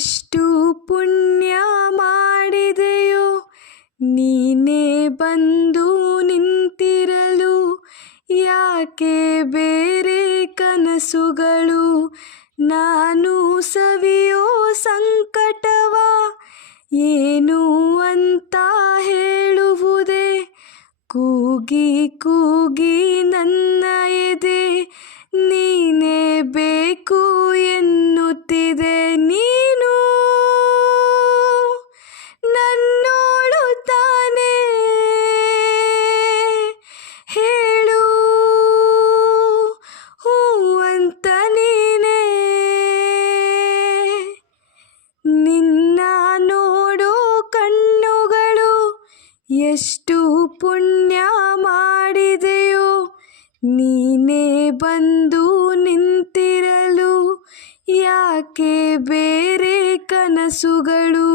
ಎಷ್ಟು ಪುಣ್ಯ ಮಾಡಿದೆಯೋ ನೀನೇ ಬಂದು ನಿಂತಿರಲು, ಯಾಕೆ ಬೇರೆ ಕನಸುಗಳು. ನಾನು ಸವಿಯೋ ಸಂಕಟವ ಏನು ಅಂತ ಹೇಳುವುದೇ, ಕೂಗಿ ಕೂಗಿ ನನ್ನ ಎದೆ ನೀನೇ ಬೇಕು ಎನ್ನುತ್ತಿದೆ. ನೀನು ನನ್ನೋಳು ತಾನೇ, ಹೇಳು ಹೂ ಅಂತ ನೀನೇ. ನಿನ್ನ ನೋಡೋ ಕಣ್ಣುಗಳು ಎಷ್ಟು ಪುಣ್ಯ ಮಾಡಿದೆಯೋ ನೀನೇ ಬಂದು ನಿಂತಿರಲು, ಯಾಕೆ ಬೇರೆ ಕನಸುಗಳು.